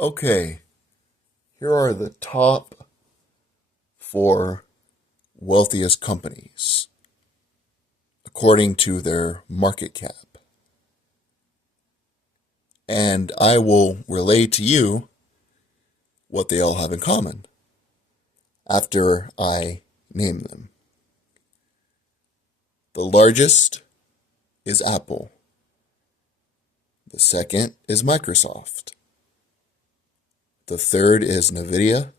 Okay, here are the top four wealthiest companies according to their market cap. And I will relay to you what they all have in common after I name them. The largest is Apple. The second is Microsoft. The third is Nvidia.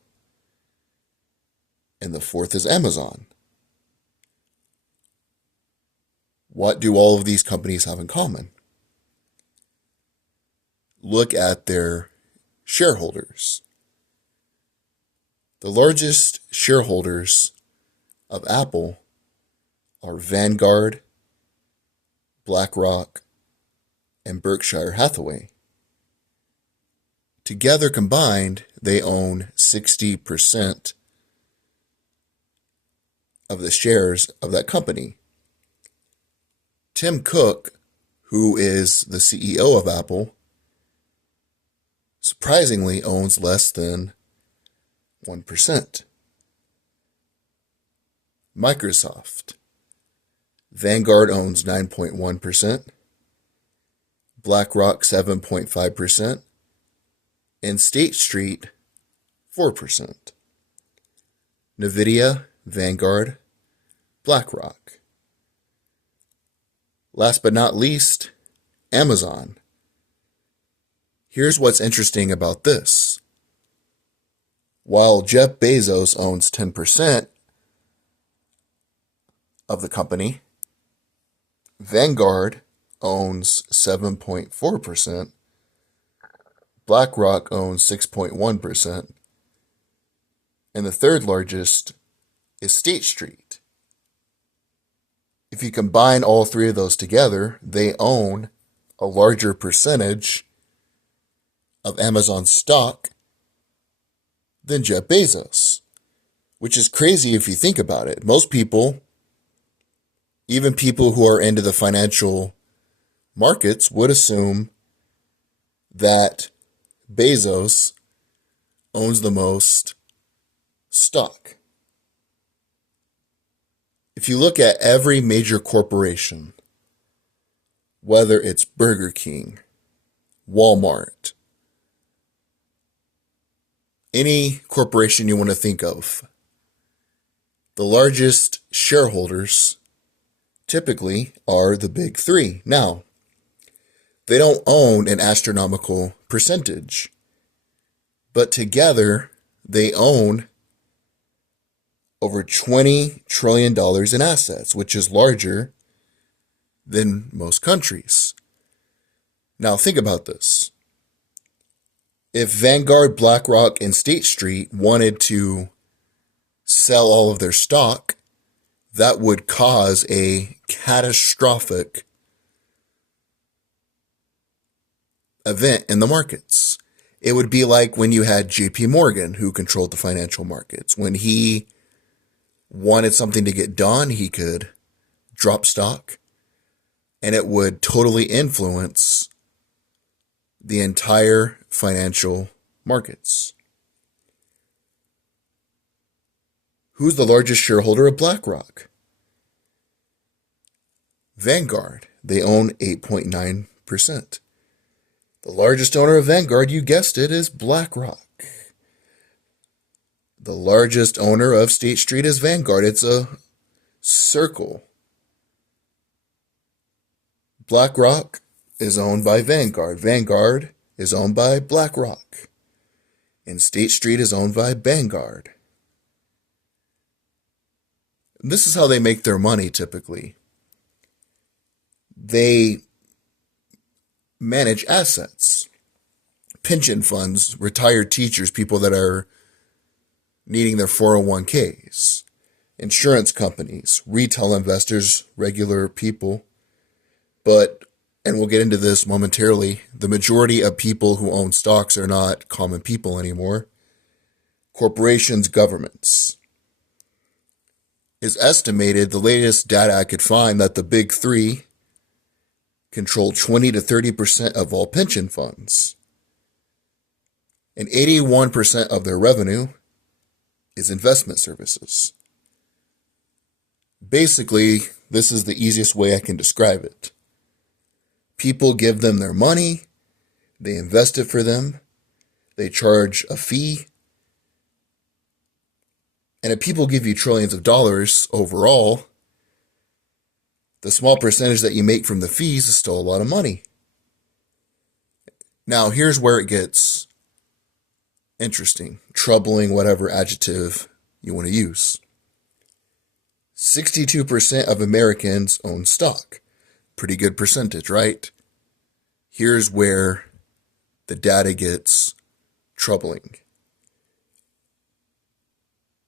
And the fourth is Amazon. What do all of these companies have in common? Look at their shareholders. The largest shareholders of Apple are Vanguard, BlackRock, and Berkshire Hathaway. Together combined, they own 60% of the shares of that company. Tim Cook, who is the CEO of Apple, surprisingly owns less than 1%. Microsoft. Vanguard owns 9.1%, BlackRock 7.5%, and State Street 4%. Nvidia, Vanguard, BlackRock. Last but not least, Amazon. Here's what's interesting about this. While Jeff Bezos owns 10% of the company, Vanguard owns 7.4%, BlackRock owns 6.1%, and the third largest is State Street. If you combine all three of those together, they own a larger percentage of Amazon stock than Jeff Bezos, which is crazy if you think about it. Most people, even people who are into the financial markets, would assume that Bezos owns the most stock. If you look at every major corporation, whether it's Burger King, Walmart, any corporation you want to think of, the largest shareholders typically are the big three. Now, they don't own an astronomical percentage, but together they own over $20 trillion in assets, which is larger than most countries. Now, think about this. If Vanguard, BlackRock, and State Street wanted to sell all of their stock, that would cause a catastrophic event in the markets. It would be like when you had JP Morgan, who controlled the financial markets. When he wanted something to get done, he could drop stock, and it would totally influence the entire financial markets. Who's the largest shareholder of BlackRock? Vanguard. They own 8.9%. The largest owner of Vanguard, you guessed it, is BlackRock. The largest owner of State Street is Vanguard. It's a circle. BlackRock is owned by Vanguard. Vanguard is owned by BlackRock. And State Street is owned by Vanguard. This is how they make their money typically. They manage assets, pension funds, retired teachers, people that are needing their 401ks, insurance companies, retail investors, regular people. But, and we'll get into this momentarily, the majority of people who own stocks are not common people anymore. Corporations, governments. It's estimated, the latest data I could find, that the big three control 20 to 30% of all pension funds. And 81% of their revenue is investment services. Basically, this is the easiest way I can describe it. People give them their money, they invest it for them, they charge a fee, and if people give you trillions of dollars overall, the small percentage that you make from the fees is still a lot of money. Now, here's where it gets interesting, troubling, whatever adjective you want to use. 62% of Americans own stock. Pretty good percentage, right? Here's where the data gets troubling.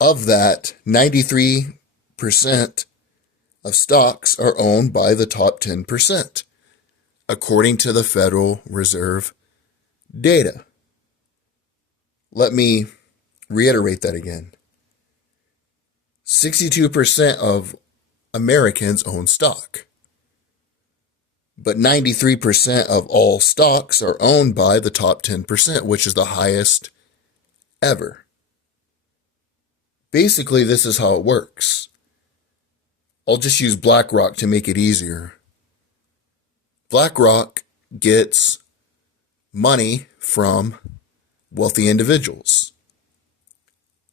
Of that, 93% of stocks are owned by the top 10%, according to the Federal Reserve data. Let me reiterate that again. 62% of Americans own stock, but 93% of all stocks are owned by the top 10%, which is the highest ever. Basically, this is how it works. I'll just use BlackRock to make it easier. BlackRock gets money from wealthy individuals.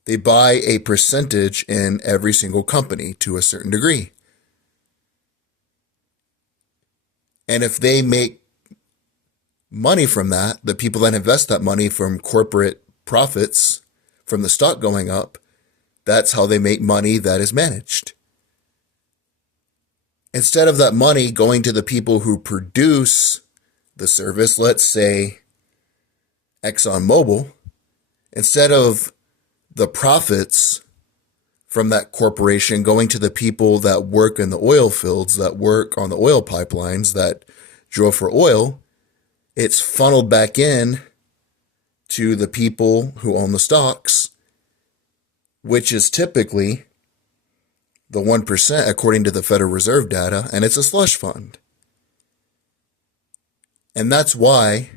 They buy a percentage in every single company to a certain degree. And if they make money from that, the people that invest that money from corporate profits from the stock going up, that's how they make money that is managed. Instead of that money going to the people who produce the service, let's say ExxonMobil, instead of the profits from that corporation going to the people that work in the oil fields, that work on the oil pipelines, that drill for oil, it's funneled back in to the people who own the stocks, which is typically the 1% according to the Federal Reserve data, and it's a slush fund. And that's why,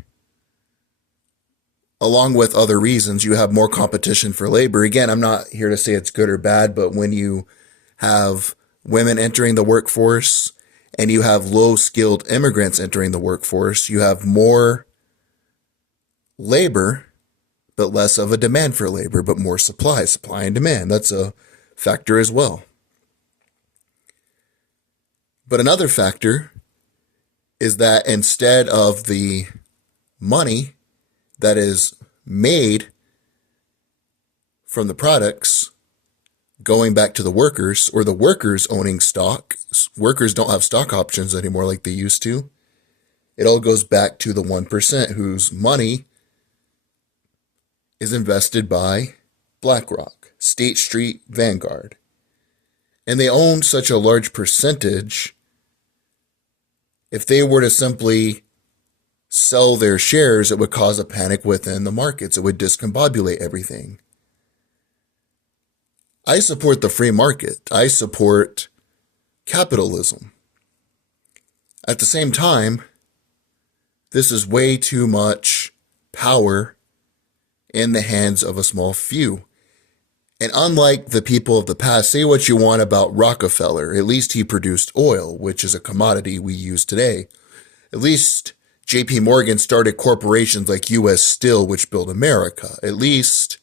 along with other reasons, you have more competition for labor. Again, I'm not here to say it's good or bad, but when you have women entering the workforce and you have low-skilled immigrants entering the workforce, you have more labor, but less of a demand for labor, but more supply and demand. That's a factor as well. But another factor is that instead of the money that is made from the products going back to the workers, or the workers owning stock, workers don't have stock options anymore like they used to. It all goes back to the 1% whose money is invested by BlackRock, State Street, Vanguard. And they own such a large percentage. If they were to simply sell their shares, it would cause a panic within the markets. It would discombobulate everything. I support the free market. I support capitalism. At the same time, this is way too much power in the hands of a small few. And unlike the people of the past, say what you want about Rockefeller, at least he produced oil, which is a commodity we use today. At least JP Morgan started corporations like US Steel, which built America. At least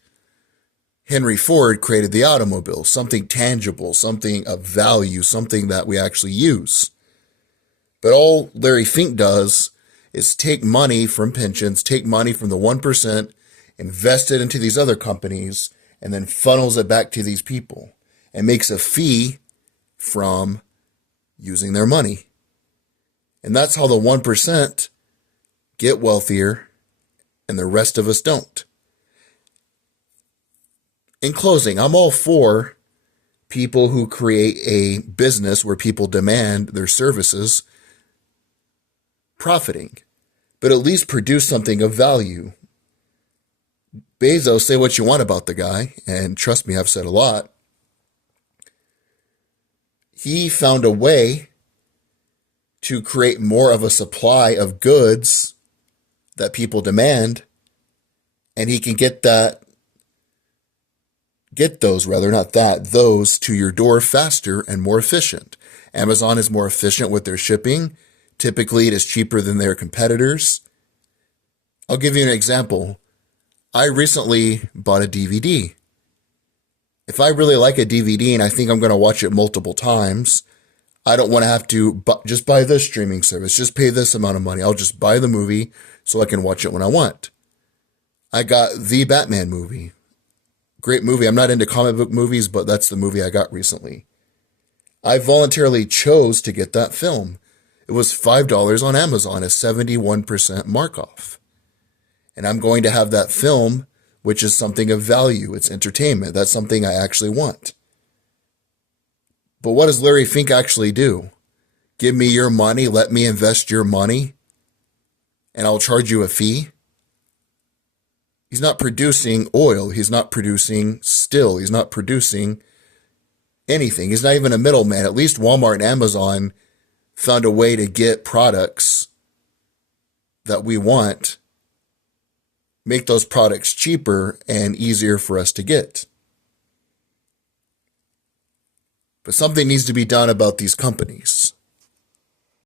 Henry Ford created the automobile, something tangible, something of value, something that we actually use. But all Larry Fink does is take money from pensions, take money from the 1%, invest it into these other companies, and then funnels it back to these people and makes a fee from using their money. And that's how the 1% get wealthier and the rest of us don't. In closing, I'm all for people who create a business where people demand their services profiting, but at least produce something of value. Bezos, say what you want about the guy, and trust me, I've said a lot. He found a way to create more of a supply of goods that people demand and he can those to your door faster and more efficient. Amazon is more efficient with their shipping. Typically, it is cheaper than their competitors. I'll give you an example. I recently bought a DVD. If I really like a DVD and I think I'm going to watch it multiple times, I don't want to have to just buy this streaming service, just pay this amount of money. I'll just buy the movie so I can watch it when I want. I got the Batman movie. Great movie. I'm not into comic book movies, but that's the movie I got recently. I voluntarily chose to get that film. It was $5 on Amazon, a 71% markup. And I'm going to have that film, which is something of value. It's entertainment. That's something I actually want. But what does Larry Fink actually do? Give me your money, let me invest your money, and I'll charge you a fee? He's not producing oil. He's not producing steel. He's not producing anything. He's not even a middleman. At least Walmart and Amazon found a way to get products that we want, make those products cheaper and easier for us to get. But something needs to be done about these companies.